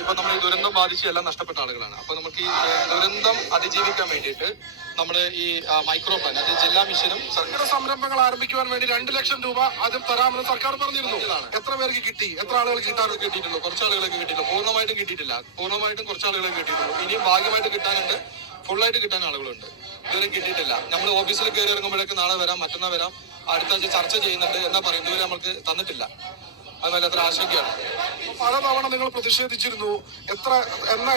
ഇപ്പൊ നമ്മൾ ഈ ദുരന്തം ബാധിച്ച് എല്ലാം നഷ്ടപ്പെട്ട ആളുകളാണ്. അപ്പൊ നമുക്ക് ഈ ദുരന്തം അതിജീവിക്കാൻ വേണ്ടിയിട്ട് നമ്മൾ ഈ മൈക്രോ പ്ലാൻ, അത് ജില്ലാ മിഷനും സർക്കാർ സംരംഭങ്ങൾ ആരംഭിക്കുവാൻ വേണ്ടി 2 ലക്ഷം രൂപ ആദ്യം തരാമെന്ന് സർക്കാർ പറഞ്ഞിരുന്നു. എത്ര പേർക്ക് കിട്ടി? എത്ര ആളുകൾക്ക് കിട്ടിയിട്ടുള്ളൂ? കുറച്ച് ആളുകൾക്ക് കിട്ടിയില്ല, പൂർണ്ണമായിട്ടും കിട്ടിയിട്ടില്ല. പൂർണ്ണമായിട്ടും കുറച്ച് ആളുകൾക്ക് കിട്ടിയിട്ടുള്ളൂ. ഇനിയും ഭാഗ്യമായിട്ട് കിട്ടാനുണ്ട്, ഫുള്ളായിട്ട് കിട്ടാൻ ആളുകളുണ്ട്. ഇതുവരെ കിട്ടിയിട്ടില്ല. നമ്മൾ ഓഫീസിൽ കയറി ഇറങ്ങുമ്പോഴേക്ക് നാളെ വരാം, മറ്റന്നാൾ വരാം, അടുത്ത ആഴ്ച ചർച്ച ചെയ്യുന്നുണ്ട് എന്നാ പറയും. ഇതുവരെ നമുക്ക് തന്നിട്ടില്ല. അത് വല്ലാത്ര ആശങ്കയാണ്. പലതവണ നിങ്ങൾ പ്രതിഷേധിച്ചിരുന്നു.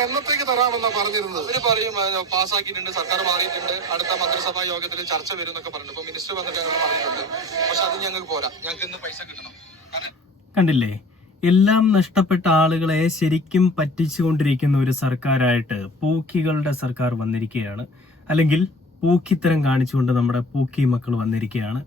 എന്നത്തേക്ക് തരാമെന്നാ പറഞ്ഞിരുന്നത്? ഇവര് പറയും പാസ്സാക്കിയിട്ടുണ്ട്, സർക്കാർ മാറിയിട്ടുണ്ട്, അടുത്ത മന്ത്രിസഭാ യോഗത്തിൽ ചർച്ച വരും എന്നൊക്കെ പറഞ്ഞു. ഇപ്പൊ മിനിസ്റ്റർ വന്നിട്ട് ഞങ്ങൾ പറഞ്ഞിട്ടുണ്ട്. പക്ഷെ അത് ഞങ്ങൾക്ക് പോരാ, ഞങ്ങൾക്ക് ഇന്ന് പൈസ കിട്ടണം. കണ്ടില്ലേ, എല്ലാം നഷ്ടപ്പെട്ട ആളുകളെ ശരിക്കും പറ്റിച്ചുകൊണ്ടിരിക്കുന്ന ഒരു സർക്കാരായിട്ട് പൂക്കികളുടെ സർക്കാർ വന്നിരിക്കുകയാണ്. അല്ലെങ്കിൽ പൂക്കിത്തരം കാണിച്ചുകൊണ്ട് നമ്മുടെ പൂക്കി മക്കൾ വന്നിരിക്കുകയാണ്.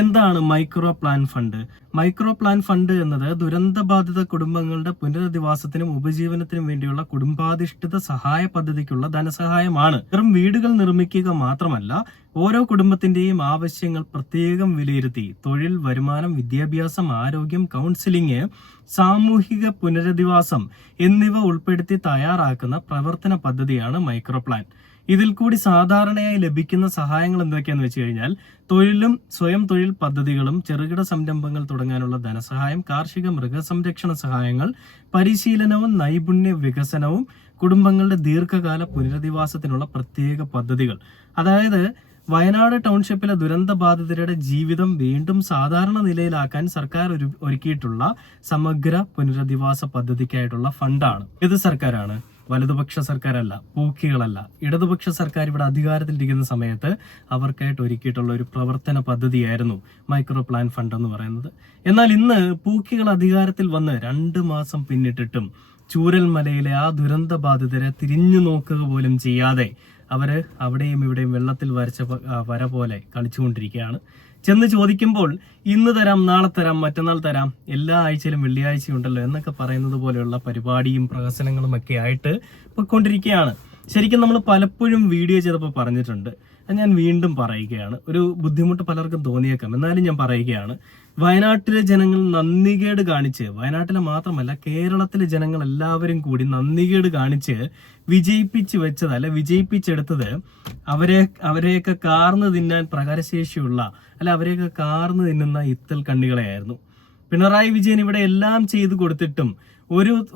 എന്താണ് micro plan fund? Micro plan fund എന്നത് ദുരന്തബാധിത കുടുംബങ്ങളുടെ പുനരധിവാസത്തിനും ഉപജീവനത്തിനും വേണ്ടിയുള്ള കുടുംബാധിഷ്ഠിത സഹായ പദ്ധതിക്കുള്ള ധനസഹായമാണ്. വെറും വീടുകൾ നിർമ്മിക്കുക മാത്രമല്ല, ഓരോ കുടുംബത്തിന്റെയും ആവശ്യങ്ങൾ പ്രത്യേകം വിലയിരുത്തി തൊഴിൽ, വരുമാനം, വിദ്യാഭ്യാസം, ആരോഗ്യം, കൗൺസിലിംഗ്, സാമൂഹിക പുനരധിവാസം എന്നിവ ഉൾപ്പെടുത്തി തയ്യാറാക്കുന്ന പ്രവർത്തന പദ്ധതിയാണ് മൈക്രോ പ്ലാൻ. ഇതിൽ കൂടി സാധാരണയായി ലഭിക്കുന്ന സഹായങ്ങൾ എന്തൊക്കെയാന്ന് വെച്ച് കഴിഞ്ഞാൽ തൊഴിലും സ്വയം തൊഴിൽ പദ്ധതികളും, ചെറുകിട സംരംഭങ്ങൾ തുടങ്ങാനുള്ള ധനസഹായം, കാർഷിക മൃഗസംരക്ഷണ സഹായങ്ങൾ, പരിശീലനവും നൈപുണ്യ വികസനവും, കുടുംബങ്ങളുടെ ദീർഘകാല പുനരധിവാസത്തിനുള്ള പ്രത്യേക പദ്ധതികൾ. അതായത് വയനാട് ടൗൺഷിപ്പിലെ ദുരന്തബാധിതരുടെ ജീവിതം വീണ്ടും സാധാരണ നിലയിലാക്കാൻ സർക്കാർ ഒരുക്കിയിട്ടുള്ള സമഗ്ര പുനരധിവാസ പദ്ധതിക്കായിട്ടുള്ള ഫണ്ടാണ്. ഏത് സർക്കാരാണ്? വലതുപക്ഷ സർക്കാരല്ല, പൂക്കികളല്ല. ഇടതുപക്ഷ സർക്കാർ ഇവിടെ അധികാരത്തിലിരിക്കുന്ന സമയത്ത് അവർക്കായിട്ട് ഒരുക്കിയിട്ടുള്ള ഒരു പ്രവർത്തന പദ്ധതിയായിരുന്നു മൈക്രോ പ്ലാൻ ഫണ്ട് എന്ന് പറയുന്നത്. എന്നാൽ ഇന്ന് പൂക്കികൾ അധികാരത്തിൽ വന്ന് 2 മാസം പിന്നിട്ടിട്ടും ചൂരൽമലയിലെ ആ ദുരന്ത ബാധിതരെ തിരിഞ്ഞു നോക്കുക പോലും ചെയ്യാതെ അവര് അവിടെയും ഇവിടെയും വെള്ളത്തിൽ വരച്ച വര പോലെ കളിച്ചുകൊണ്ടിരിക്കുകയാണ്. ചെന്ന് ചോദിക്കുമ്പോൾ ഇന്ന് തരാം, നാളെ തരാം, മറ്റന്നാൾ തരാം, എല്ലാ ആഴ്ചയിലും വെള്ളിയാഴ്ചയുണ്ടല്ലോ എന്നൊക്കെ പറയുന്നത് പോലെയുള്ള പരിപാടിയും പ്രഹസനങ്ങളും ഒക്കെ ആയിട്ട് പോയിക്കൊണ്ടിരിക്കുകയാണ്. ശരിക്കും നമ്മൾ പലപ്പോഴും വീഡിയോ ചെയ്തപ്പോൾ പറഞ്ഞിട്ടുണ്ട്, ഞാൻ വീണ്ടും പറയുകയാണ്. ഒരു ബുദ്ധിമുട്ട് പലർക്കും തോന്നിയേക്കാം, എന്നാലും ഞാൻ പറയുകയാണ്. വയനാട്ടിലെ ജനങ്ങൾ നന്ദികേട് കാണിച്ച്, വയനാട്ടിലെ മാത്രമല്ല കേരളത്തിലെ ജനങ്ങൾ എല്ലാവരും കൂടി നന്ദികേട് കാണിച്ച് വിജയിപ്പിച്ചെടുത്തത് അവരെയൊക്കെ കാർന്ന് തിന്നാൻ പ്രകാരശേഷിയുള്ള, അവരെയൊക്കെ കാർന്ന് തിന്നുന്ന ഇത്തൽ കണ്ണികളെയായിരുന്നു. പിണറായി വിജയൻ ഇവിടെ എല്ലാം ചെയ്തു കൊടുത്തിട്ടും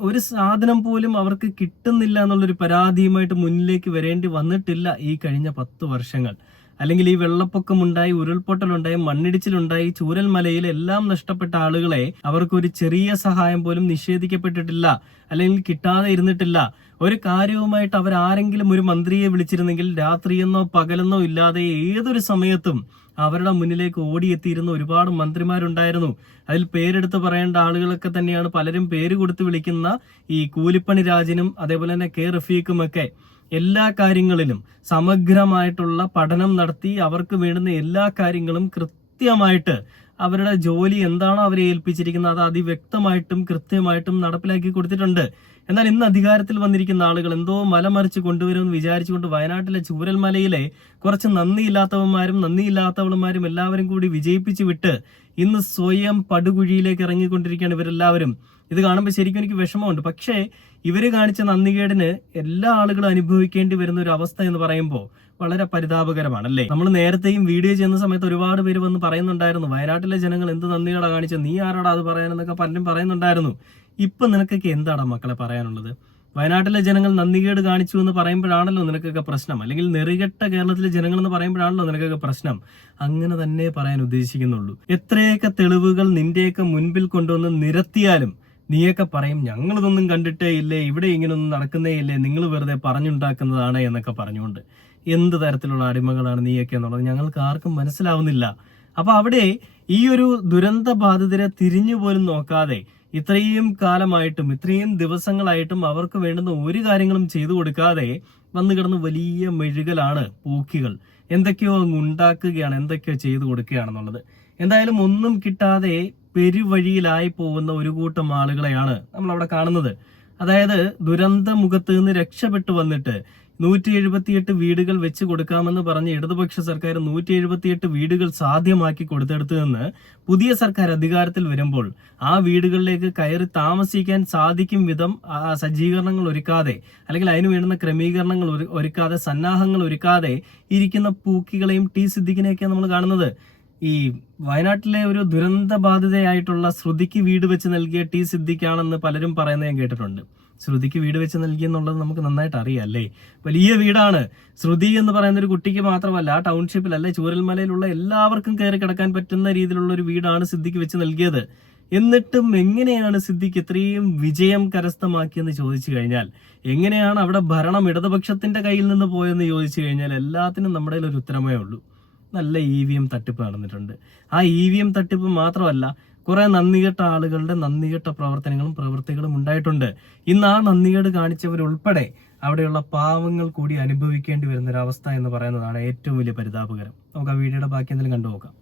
ഒരു സാധനം പോലും അവർക്ക് കിട്ടുന്നില്ല എന്നുള്ളൊരു പരാതിയുമായിട്ട് മുന്നിലേക്ക് വരേണ്ടി വന്നിട്ടില്ല ഈ കഴിഞ്ഞ 10 വർഷങ്ങൾ. അല്ലെങ്കിൽ ഈ വെള്ളപ്പൊക്കമുണ്ടായി, ഉരുൾപൊട്ടലുണ്ടായി, മണ്ണിടിച്ചിലുണ്ടായി, ചൂരൽമലയിൽ എല്ലാം നഷ്ടപ്പെട്ട ആളുകളെ അവർക്ക് ഒരു ചെറിയ സഹായം പോലും നിഷേധിക്കപ്പെട്ടിട്ടില്ല, അല്ലെങ്കിൽ കിട്ടാതെ ഇരുന്നിട്ടില്ല. ഒരു കാര്യവുമായിട്ട് അവരാരെങ്കിലും ഒരു മന്ത്രിയെ വിളിച്ചിരുന്നെങ്കിൽ രാത്രിയെന്നോ പകലെന്നോ ഇല്ലാതെ ഏതൊരു സമയത്തും അവരുടെ മുന്നിലേക്ക് ഓടിയെത്തിയിരുന്ന ഒരുപാട് മന്ത്രിമാരുണ്ടായിരുന്നു. അതിൽ പേരെടുത്ത് പറയേണ്ട ആളുകളൊക്കെ തന്നെയാണ് പലരും പേര് കൊടുത്ത് വിളിക്കുന്ന ഈ കൂലിപ്പണി രാജനും അതേപോലെ തന്നെ കെ റഫീഖും ഒക്കെ. എല്ലാ കാര്യങ്ങളിലും സമഗ്രമായിട്ടുള്ള പഠനം നടത്തി അവർക്ക് വേണ്ടുന്ന എല്ലാ കാര്യങ്ങളും കൃത്യമായിട്ട് അവരുടെ ജോലി എന്താണോ അവരെ ഏൽപ്പിച്ചിരിക്കുന്നത് അത് അതിവ്യക്തമായിട്ടും കൃത്യമായിട്ടും നടപ്പിലാക്കി കൊടുത്തിട്ടുണ്ട്. എന്നാൽ ഇന്ന് അധികാരത്തിൽ വന്നിരിക്കുന്ന ആളുകൾ എന്തോ മലമറിച്ച് കൊണ്ടുവരുമെന്ന് വിചാരിച്ചുകൊണ്ട് വയനാട്ടിലെ ചൂരൽമലയിലെ കുറച്ച് നന്ദിയില്ലാത്തവളുമാരും എല്ലാവരും കൂടി വിജയിപ്പിച്ചു വിട്ട് ഇന്ന് സ്വയം പടുകുഴിയിലേക്ക് ഇറങ്ങിക്കൊണ്ടിരിക്കുകയാണ് ഇവരെല്ലാവരും. ഇത് കാണുമ്പോൾ ശരിക്കും എനിക്ക് വിഷമമുണ്ട്. പക്ഷേ ഇവര് കാണിച്ച നന്ദികേടിന് എല്ലാ ആളുകളും അനുഭവിക്കേണ്ടി വരുന്ന ഒരു അവസ്ഥ എന്ന് പറയുമ്പോൾ വളരെ പരിതാപകരമാണ്, അല്ലേ? നമ്മൾ നേരത്തെയും വീഡിയോ ചെയ്യുന്ന സമയത്ത് ഒരുപാട് പേര് വന്ന് പറയുന്നുണ്ടായിരുന്നു, വയനാട്ടിലെ ജനങ്ങൾ എന്ത് നന്ദികേടാ കാണിച്ചത്, നീ ആരാടാ അത് പറയാനെന്നൊക്കെ പലരും പറയുന്നുണ്ടായിരുന്നു. ഇപ്പൊ നിനക്കൊക്കെ എന്താടാ മക്കളെ പറയാനുള്ളത്? വയനാട്ടിലെ ജനങ്ങൾ നന്ദികേട് കാണിച്ചു എന്ന് പറയുമ്പോഴാണല്ലോ നിനക്കൊക്കെ പ്രശ്നം, അല്ലെങ്കിൽ നെറികെട്ട കേരളത്തിലെ ജനങ്ങൾ എന്ന് പറയുമ്പോഴാണല്ലോ നിനക്കൊക്കെ പ്രശ്നം. അങ്ങനെ തന്നെ പറയാൻ ഉദ്ദേശിക്കുന്നുള്ളൂ. എത്രയൊക്കെ തെളിവുകൾ നിന്റെയൊക്കെ മുൻപിൽ കൊണ്ടുവന്ന് നിരത്തിയാലും നീയൊക്കെ പറയും ഞങ്ങളിതൊന്നും കണ്ടിട്ടേ ഇല്ലേ, ഇവിടെ ഇങ്ങനൊന്നും നടക്കുന്നേ ഇല്ലേ, നിങ്ങൾ വെറുതെ പറഞ്ഞുണ്ടാക്കുന്നതാണ് എന്നൊക്കെ പറഞ്ഞുകൊണ്ട്. എന്ത് തരത്തിലുള്ള അടിമകളാണ് നീയൊക്കെ എന്നുള്ളത് ഞങ്ങൾക്ക് ആർക്കും മനസ്സിലാവുന്നില്ല. അപ്പൊ അവിടെ ഈ ഒരു ദുരന്ത ബാധിതരെ തിരിഞ്ഞു പോലും നോക്കാതെ ഇത്രയും കാലമായിട്ടും ഇത്രയും ദിവസങ്ങളായിട്ടും അവർക്ക് വേണ്ടുന്ന ഒരു കാര്യങ്ങളും ചെയ്തു കൊടുക്കാതെ വന്നു കിടന്ന് വലിയ മെഴുകലാണ് പൂക്കികൾ. എന്തൊക്കെയോ അങ്ങ് ഉണ്ടാക്കുകയാണ്, എന്തൊക്കെയോ ചെയ്തു കൊടുക്കുകയാണെന്നുള്ളത്. എന്തായാലും ഒന്നും കിട്ടാതെ പെരുവഴിയിലായി പോകുന്ന ഒരു കൂട്ടം ആളുകളെയാണ് നമ്മൾ അവിടെ കാണുന്നത്. അതായത് ദുരന്ത മുഖത്ത് നിന്ന് രക്ഷപ്പെട്ടു വന്നിട്ട് 178 വീടുകൾ വെച്ച് കൊടുക്കാമെന്ന് പറഞ്ഞ് ഇടതുപക്ഷ സർക്കാർ 178 വീടുകൾ സാധ്യമാക്കി കൊടുത്തെടുത്ത് നിന്ന് പുതിയ സർക്കാർ അധികാരത്തിൽ വരുമ്പോൾ ആ വീടുകളിലേക്ക് കയറി താമസിക്കാൻ സാധിക്കും വിധം സജ്ജീകരണങ്ങൾ ഒരുക്കാതെ അല്ലെങ്കിൽ അതിനു വേണ്ടുന്ന ക്രമീകരണങ്ങൾ ഒരുക്കാതെ സന്നാഹങ്ങൾ ഒരുക്കാതെ ഇരിക്കുന്ന പൂക്കികളെയും ടി സിദ്ദിഖിനെയൊക്കെയാണ് നമ്മൾ കാണുന്നത്. ഈ വയനാട്ടിലെ ഒരു ദുരന്ത ബാധിതയായിട്ടുള്ള ശ്രുതിക്ക് വീട് വെച്ച് നൽകിയ ടി സിദ്ദിഖാണെന്ന് പലരും പറയുന്നത് ഞാൻ കേട്ടിട്ടുണ്ട്. ശ്രുതിക്ക് വീട് വെച്ച് നൽകി എന്നുള്ളത് നമുക്ക് നന്നായിട്ട് അറിയാം അല്ലേ. വലിയ വീടാണ്. ശ്രുതി എന്ന് പറയുന്ന ഒരു കുട്ടിക്ക് മാത്രമല്ല, ആ ടൗൺഷിപ്പിൽ അല്ലെ ചൂരൽമലയിലുള്ള എല്ലാവർക്കും കയറി കിടക്കാൻ പറ്റുന്ന രീതിയിലുള്ള ഒരു വീടാണ് സിദ്ദിഖ് വെച്ച് നൽകിയത്. എന്നിട്ടും എങ്ങനെയാണ് സിദ്ദിഖ് ഇത്രയും വിജയം കരസ്ഥമാക്കിയെന്ന് ചോദിച്ചു കഴിഞ്ഞാൽ, എങ്ങനെയാണ് അവിടെ ഭരണം ഇടതുപക്ഷത്തിന്റെ കയ്യിൽ നിന്ന് പോയെന്ന് ചോദിച്ചു കഴിഞ്ഞാൽ, എല്ലാത്തിനും നമ്മുടെ ഒരു ഉത്തരമേ ഉള്ളൂ. നല്ല EVM തട്ടിപ്പ് നടന്നിട്ടുണ്ട്. ആ EVM തട്ടിപ്പ് മാത്രമല്ല, കുറെ നന്ദികെട്ട ആളുകളുടെ നന്ദികെട്ട പ്രവർത്തികളും ഉണ്ടായിട്ടുണ്ട്. ഇന്ന് ആ നന്ദികേട് കാണിച്ചവരുൾപ്പെടെ അവിടെയുള്ള പാവങ്ങൾ കൂടി അനുഭവിക്കേണ്ടി വരുന്ന ഒരു അവസ്ഥ എന്ന് പറയുന്നതാണ് ഏറ്റവും വലിയ പരിതാപകരം. നമുക്ക് ആ വീഡിയോയുടെ ബാക്കി എന്തെങ്കിലും കണ്ടുനോക്കാം.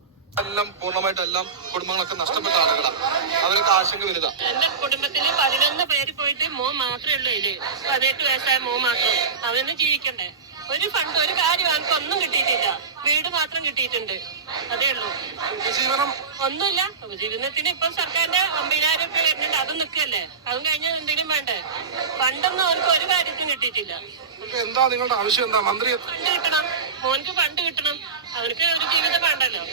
എല്ലാം പൂർണ്ണമായിട്ടെല്ലാം കുടുംബങ്ങളൊക്കെ നഷ്ടപ്പെട്ട ആളുകളാണ്. അവർക്ക് ആശങ്ക വലുതാ. എന്റെ കുടുംബത്തില് 11 പേര് പോയിട്ട് മോൻ മാത്രമേ ഉള്ളൂ. 18 വയസ്സായ മോൻ മാത്രം. അവന് ജീവിക്കണ്ടേ? ഒരു ഫണ്ട്, ഒരു കാര്യം അവർക്ക് ഒന്നും കിട്ടിയിട്ടില്ല. വീട് മാത്രം കിട്ടിയിട്ടുണ്ട്, അതേ ഉള്ളൂ. ഒന്നുമില്ല. ഉപജീവനത്തിന് ഇപ്പൊ സർക്കാരിന്റെ 50,000 രൂപ വരുന്നുണ്ട്. അത് നിൽക്കല്ലേ? അതും കഴിഞ്ഞാൽ എന്തെങ്കിലും വേണ്ടേ? ഫണ്ടൊന്നും അവർക്ക് ഒരു കാര്യത്തിനും കിട്ടിയിട്ടില്ല. എന്താ നിങ്ങളുടെ ആവശ്യം? എന്താ? മന്ത്രി ഫണ്ട് കിട്ടണം, മോൻക്ക് ഫണ്ട് കിട്ടണം. അവർക്ക് ഒരു ജീവിതം വേണ്ടല്ലോ,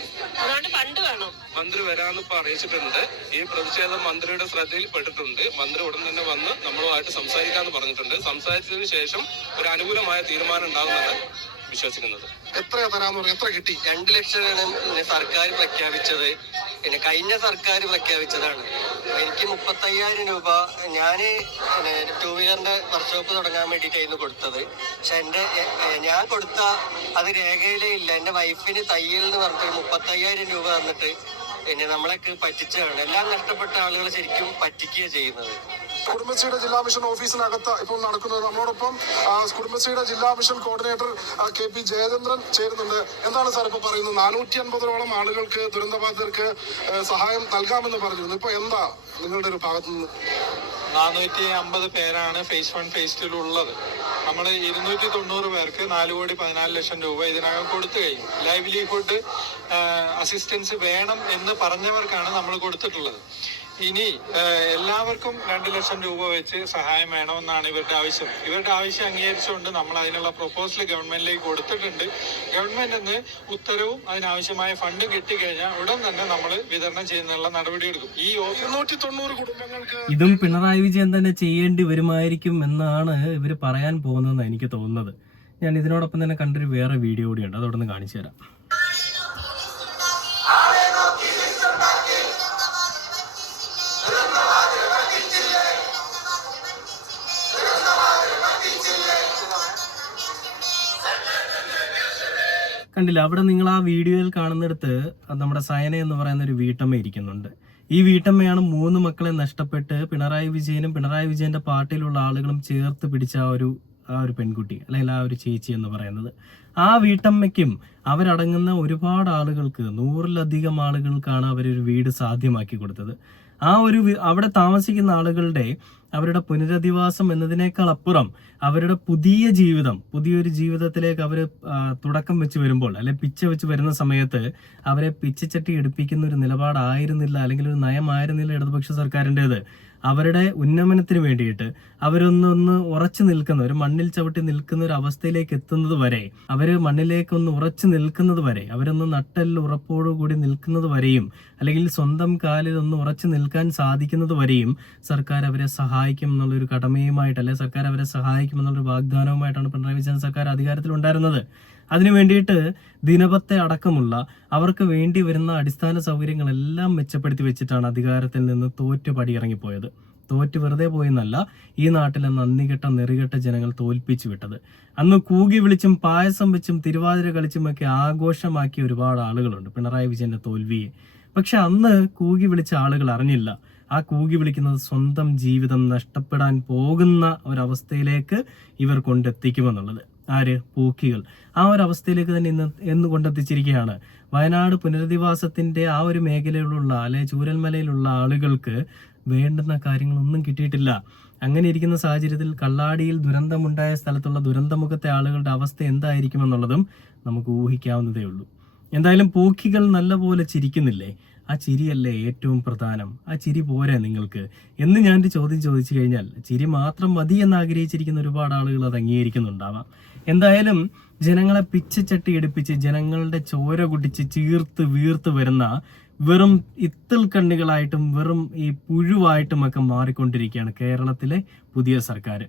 അതുകൊണ്ട് ഫണ്ട് വേണം. മന്ത്രി വരാന്ന് അറിയിച്ചിട്ടുണ്ട്. ഈ പ്രതിഷേധം മന്ത്രിയുടെ ശ്രദ്ധയിൽ പെട്ടിട്ടുണ്ട്. മന്ത്രി ഉടൻ തന്നെ വന്ന് നമ്മളുമായിട്ട് സംസാരിക്കാന്ന് പറഞ്ഞിട്ടുണ്ട്. സംസാരിച്ചതിന് ശേഷം ഒരു അനുകൂലമായ തീരുമാനം ഉണ്ടാകുമെന്ന് വിശ്വസിക്കുന്നത്. എത്രയാ തരാന്ന് പറഞ്ഞു? എത്ര കിട്ടി? 2 ലക്ഷമാണ് സർക്കാർ പ്രഖ്യാപിച്ചത്. പിന്നെ കഴിഞ്ഞ സർക്കാർ പ്രഖ്യാപിച്ചതാണ്. എനിക്ക് 35,000 രൂപ ഞാൻ 2 വീലറിന്റെ വർക്ക്ഷോപ്പ് തുടങ്ങാൻ വേണ്ടിയിട്ടായിരുന്നു കൊടുത്തത്. പക്ഷെ ഞാൻ കൊടുത്ത അത് രേഖയിലേ ഇല്ല. എന്റെ വൈഫിന് തയ്യൽ എന്ന് പറഞ്ഞിട്ട് 35,000 രൂപ തന്നിട്ട് പിന്നെ നമ്മളൊക്കെ പറ്റിച്ചതാണ്. എല്ലാം നഷ്ടപ്പെട്ട ആളുകൾ ശരിക്കും പറ്റിക്കുകയാണ് ചെയ്യുന്നത്. കുടുംബശ്രീയുടെ ജില്ലാ മിഷൻ ഓഫീസിനകത്ത് ഇപ്പോൾ നടക്കുന്നത്. നമ്മളോടൊപ്പം കുടുംബശ്രീയുടെ ജില്ലാ മിഷൻ കോർഡിനേറ്റർ KP ജയചന്ദ്രൻ ചേരുന്നുണ്ട്. എന്താണ് സാർ ഇപ്പൊ പറയുന്നത്? 450ഓളം ആളുകൾക്ക്, ദുരന്തബാധിതർക്ക് സഹായം നൽകാമെന്ന് പറഞ്ഞിരുന്നു. ഇപ്പൊ എന്താ നിങ്ങളുടെ ഒരു ഭാഗത്തു നിന്ന്? 450 പേരാണ് ഫേസ് 1 ഫേസ് 2 ഉള്ളത്. നമ്മൾ 290 പേർക്ക് 4,14,00,000 രൂപ ഇതിനകം കൊടുത്തു കഴിഞ്ഞു. ലൈവ്ലിഹുഡ് അസിസ്റ്റൻസ് വേണം എന്ന് പറഞ്ഞവർക്കാണ് നമ്മൾ കൊടുത്തിട്ടുള്ളത്. ഇനി എല്ലാവർക്കും 2 ലക്ഷം രൂപ വെച്ച് സഹായം വേണമെന്നാണ് ഇവരുടെ ആവശ്യം. ഇവരുടെ ആവശ്യം അംഗീകരിച്ചുകൊണ്ട് നമ്മൾ അതിനുള്ള പ്രൊപ്പോസൽ ഗവൺമെന്റിലേക്ക് കൊടുത്തിട്ടുണ്ട്. ഗവൺമെന്റിന് ഉത്തരവും അതിനാവശ്യമായ ഫണ്ട് കിട്ടിക്കഴിഞ്ഞാൽ ഉടൻ തന്നെ നമ്മൾ വിതരണം ചെയ്യുന്നതിനുള്ള നടപടിയെടുക്കും. ഈ 290 കുടുംബങ്ങൾക്ക് ഇതും പിണറായി വിജയൻ തന്നെ ചെയ്യേണ്ടി വരുമായിരിക്കും എന്നാണ് ഇവർ പറയാൻ പോകുന്നതെന്ന് എനിക്ക് തോന്നുന്നത്. ഞാൻ ഇതിനോടൊപ്പം തന്നെ കണ്ടൊരു വേറെ വീഡിയോ കൂടിയുണ്ട്, അതോടെ ഒന്ന് കാണിച്ചു തരാം. കണ്ടില്ല, അവിടെ നിങ്ങൾ ആ വീഡിയോയിൽ കാണുന്നിടത്ത് നമ്മുടെ സയന എന്ന് പറയുന്ന ഒരു വീട്ടമ്മ ഇരിക്കുന്നുണ്ട്. ഈ വീട്ടമ്മയാണ് 3 മക്കളെ നഷ്ടപ്പെട്ട് പിണറായി വിജയനും പിണറായി വിജയന്റെ പാർട്ടിയിലുള്ള ആളുകളും ചേർത്ത് പിടിച്ച ആ ഒരു പെൺകുട്ടി അല്ലെങ്കിൽ ആ ഒരു ചേച്ചി എന്ന് പറയുന്നത്. ആ വീട്ടമ്മയ്ക്കും അവരടങ്ങുന്ന ഒരുപാട് ആളുകൾക്ക്, 100-ലധികം ആളുകൾക്കാണ് അവരൊരു വീട് സാധ്യമാക്കി കൊടുത്തത്. ആ ഒരു അവിടെ താമസിക്കുന്ന ആളുകളുടെ അവരുടെ പുനരധിവാസം എന്നതിനേക്കാൾ അപ്പുറം അവരുടെ പുതിയൊരു ജീവിതത്തിലേക്ക് അവർ തുടക്കം വെച്ച് വരുമ്പോൾ അല്ലെ പിച്ച വെച്ച് വരുന്ന സമയത്ത് അവരെ പിച്ചച്ചട്ടി എടുപ്പിക്കുന്ന ഒരു നിലപാടായിരുന്നില്ല, അല്ലെങ്കിൽ ഒരു നയമായിരുന്നില്ല ഇടതുപക്ഷ സർക്കാരിൻ്റെത്. അവരുടെ ഉന്നമനത്തിന് വേണ്ടിയിട്ട് അവരൊന്ന് ഉറച്ചു നിൽക്കുന്ന, ഒരു മണ്ണിൽ ചവിട്ടി നിൽക്കുന്ന ഒരു അവസ്ഥയിലേക്ക് എത്തുന്നത് വരെ, അവര് മണ്ണിലേക്കൊന്ന് ഉറച്ചു നിൽക്കുന്നത് വരെ, അവരൊന്ന് നട്ടെല്ല് ഉറപ്പോടുകൂടി നിൽക്കുന്നത് വരെയും, അല്ലെങ്കിൽ സ്വന്തം കാലിൽ ഒന്ന് ഉറച്ചു നിൽക്കാൻ സാധിക്കുന്നത് വരെയും സർക്കാർ അവരെ സഹായിക്കും എന്നുള്ളൊരു കടമയുമായിട്ട്, അല്ലെ സർക്കാർ അവരെ സഹായിക്കും എന്നുള്ളൊരു വാഗ്ദാനവുമായിട്ടാണ് പിണറായി വിജയൻ സർക്കാർ അധികാരത്തിലുണ്ടായിരുന്നത്. അതിനു വേണ്ടിയിട്ട് ദിനപത്തെ അടക്കമുള്ള അവർക്ക് വേണ്ടി വരുന്ന അടിസ്ഥാന സൗകര്യങ്ങളെല്ലാം മെച്ചപ്പെടുത്തി വെച്ചിട്ടാണ് അധികാരത്തിൽ നിന്ന് തോറ്റു പടിയിറങ്ങിപ്പോയത്. തോറ്റ് വെറുതെ പോയെന്നല്ല, ഈ നാട്ടിലെ നന്ദികെട്ട നെറികെട്ട ജനങ്ങൾ തോൽപ്പിച്ചു വിട്ടത്. അന്ന് കൂകി വിളിച്ചും പായസം വെച്ചും തിരുവാതിര കളിച്ചുമൊക്കെ ആഘോഷമാക്കിയ ഒരുപാട് ആളുകളുണ്ട് പിണറായി വിജയന്റെ തോൽവിയെ. പക്ഷെ അന്ന് കൂകി വിളിച്ച ആളുകൾ അറിഞ്ഞില്ല ആ കൂകി വിളിക്കുന്നത് സ്വന്തം ജീവിതം നഷ്ടപ്പെടാൻ പോകുന്ന ഒരവസ്ഥയിലേക്ക് ഇവർ കൊണ്ടെത്തിക്കുമെന്നുള്ളത്. ആര്? പൂക്കികൾ. ആ ഒരു അവസ്ഥയിലേക്ക് തന്നെ എന്ന് കൊണ്ടെത്തിച്ചിരിക്കുകയാണ്. വയനാട് പുനരധിവാസത്തിന്റെ ആ ഒരു മേഖലയിലുള്ള അല്ലെ ചൂരൽമലയിലുള്ള ആളുകൾക്ക് വേണ്ടുന്ന കാര്യങ്ങളൊന്നും കിട്ടിയിട്ടില്ല. അങ്ങനെ ഇരിക്കുന്ന സാഹചര്യത്തിൽ കള്ളാടിയിൽ ദുരന്തമുണ്ടായ സ്ഥലത്തുള്ള ദുരന്തമുഖത്തെ ആളുകളുടെ അവസ്ഥ എന്തായിരിക്കുമെന്നുള്ളതും നമുക്ക് ഊഹിക്കാവുന്നതേ ഉള്ളൂ. എന്തായാലും പൂക്കികൾ നല്ലപോലെ ചിരിക്കുന്നില്ലേ? ആ ചിരിയല്ലേ ഏറ്റവും പ്രധാനം? ആ ചിരി പോരെ നിങ്ങൾക്ക് എന്ന് ഞാനൊരു ചോദ്യം ചോദിച്ചു കഴിഞ്ഞാൽ ചിരി മാത്രം മതി എന്ന് ആഗ്രഹിച്ചിരിക്കുന്ന ഒരുപാട് ആളുകൾ അത് അംഗീകരിക്കുന്നുണ്ടാവാം. എന്തായാലും ജനങ്ങളെ പിച്ചച്ചട്ടി എടുപ്പിച്ച് ജനങ്ങളുടെ ചോര കുടിച്ച് ചീർത്ത് വീർത്ത് വരുന്ന വെറും ഇത്തൽ കണ്ണികളായിട്ടും വെറും ഈ പുഴുവായിട്ടും ഒക്കെ മാറിക്കൊണ്ടിരിക്കുകയാണ് കേരളത്തിലെ പുതിയ സർക്കാർ.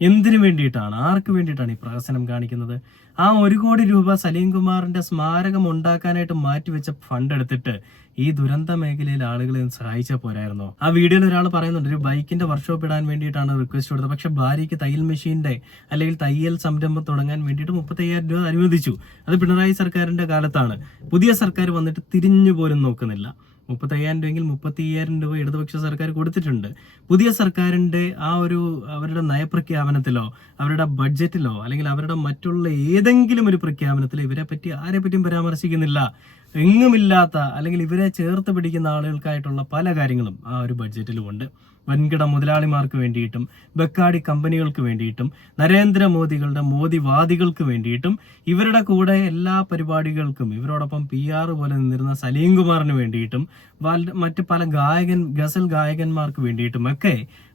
എന്തിനു വേണ്ടിയിട്ടാണ്, ആർക്ക് വേണ്ടിയിട്ടാണ് ഈ പ്രഹസനം കാണിക്കുന്നത്? ആ 1 കോടി രൂപ സലീം കുമാറിന്റെ സ്മാരകം ഉണ്ടാക്കാനായിട്ട് മാറ്റിവെച്ച ഫണ്ട് എടുത്തിട്ട് ഈ ദുരന്ത മേഖലയിലെ ആളുകളെ സഹായിച്ചാൽ പോരായിരുന്നോ? ആ വീഡിയോയിൽ ഒരാൾ പറയുന്നുണ്ട് ഒരു ബൈക്കിന്റെ വർക്ക്ഷോപ്പ് ഇടാൻ വേണ്ടിയിട്ടാണ് റിക്വസ്റ്റ് കൊടുത്തത്, പക്ഷെ ഭാര്യയ്ക്ക് തയ്യൽ മെഷീന്റെ അല്ലെങ്കിൽ തയ്യൽ സംരംഭം തുടങ്ങാൻ വേണ്ടിയിട്ട് 35,000 രൂപ അനുവദിച്ചു. അത് പിണറായി സർക്കാരിന്റെ കാലത്താണ്. പുതിയ സർക്കാർ വന്നിട്ട് തിരിഞ്ഞു പോലും നോക്കുന്നില്ല. 35,000 രൂപയെങ്കിൽ 35,000 രൂപ ഇടതുപക്ഷ സർക്കാർ കൊടുത്തിട്ടുണ്ട്. പുതിയ സർക്കാരിന്റെ ആ ഒരു അവരുടെ നയപ്രഖ്യാപനത്തിലോ അവരുടെ ബഡ്ജറ്റിലോ അല്ലെങ്കിൽ അവരുടെ മറ്റുള്ള ഏതെങ്കിലും ഒരു പ്രഖ്യാപനത്തിലോ ഇവരെ പറ്റി ആരെ പറ്റിയും പരാമർശിക്കുന്നില്ല. എങ്ങുമില്ലാത്ത അല്ലെങ്കിൽ ഇവരെ ചേർത്ത് പിടിക്കുന്ന ആളുകൾക്കായിട്ടുള്ള പല കാര്യങ്ങളും ആ ഒരു ബഡ്ജറ്റിലുമുണ്ട്. വൻകിട മുതലാളിമാർക്ക് വേണ്ടിയിട്ടും ബക്കാടി കമ്പനികൾക്ക് വേണ്ടിയിട്ടും നരേന്ദ്രമോദികളുടെ മോദിവാദികൾക്ക് വേണ്ടിയിട്ടും ഇവരുടെ കൂടെ എല്ലാ പരിപാടികൾക്കും ഇവരോടൊപ്പം PR പോലെ നിന്നിരുന്ന സലീം കുമാറിന് വേണ്ടിയിട്ടും മറ്റ് പല ഗസൽ ഗായകന്മാർക്ക് വേണ്ടിയിട്ടും ഒക്കെ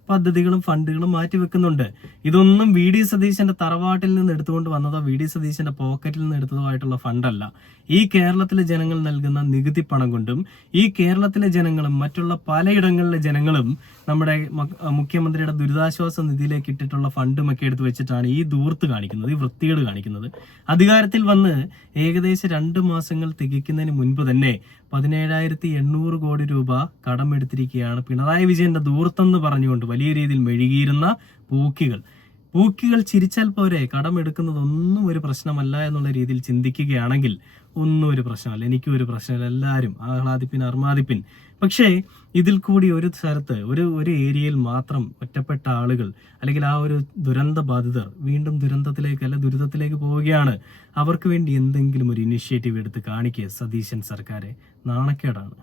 പദ്ധതികളും ഫണ്ടുകളും മാറ്റിവെക്കുന്നുണ്ട്. ഇതൊന്നും VD സതീശന്റെ തറവാട്ടിൽ നിന്ന് എടുത്തുകൊണ്ട് വന്നതോ VD സതീശന്റെ പോക്കറ്റിൽ നിന്ന് എടുത്തതോ ആയിട്ടുള്ള ഫണ്ടല്ല. ഈ കേരളത്തിലെ ജനങ്ങൾ നൽകുന്ന നികുതി പണം കൊണ്ടും ഈ കേരളത്തിലെ ജനങ്ങളും മറ്റുള്ള പലയിടങ്ങളിലെ ജനങ്ങളും നമ്മുടെ മുഖ്യമന്ത്രിയുടെ ദുരിതാശ്വാസ നിധിയിലേക്ക് ഇട്ടിട്ടുള്ള ഫണ്ടുമൊക്കെ എടുത്ത് വെച്ചിട്ടാണ് ഈ ദൂർത്ത് കാണിക്കുന്നത്, ഈ വൃത്തികേട് കാണിക്കുന്നത്. അധികാരത്തിൽ വന്ന് ഏകദേശം 2 മാസങ്ങൾ തികയ്ക്കുന്നതിന് മുൻപ് തന്നെ 17,800 കോടി രൂപ കടമെടുത്തിരിക്കുകയാണ് പിണറായി വിജയന്റെ ദൂർത്തെന്ന് പറഞ്ഞുകൊണ്ട് വലിയ രീതിയിൽ മെഴുകിയിരുന്ന പൂക്കികൾ ചിരിച്ചാൽ പോരെ, കടമെടുക്കുന്നതൊന്നും ഒരു പ്രശ്നമല്ല എന്നുള്ള രീതിയിൽ ചിന്തിക്കുകയാണെങ്കിൽ ഒന്നും ഒരു പ്രശ്നമല്ല, എനിക്കും ഒരു പ്രശ്നമല്ല, എല്ലാവരും ആഹ്ലാദിപ്പിൻ അർമാദിപ്പിൻ. പക്ഷേ ഇതിൽ കൂടി ഒരു സ്ഥലത്ത് ഒരു ഏരിയയിൽ മാത്രം ഒറ്റപ്പെട്ട ആളുകൾ അല്ലെങ്കിൽ ആ ഒരു ദുരന്ത ബാധിതർ വീണ്ടും ദുരിതത്തിലേക്ക് പോവുകയാണ്. അവർക്ക് വേണ്ടി എന്തെങ്കിലും ഒരു ഇനിഷ്യേറ്റീവ് എടുത്ത് കാണിക്കുക സതീശൻ സർക്കാരെ. നാണക്കേടാണ്.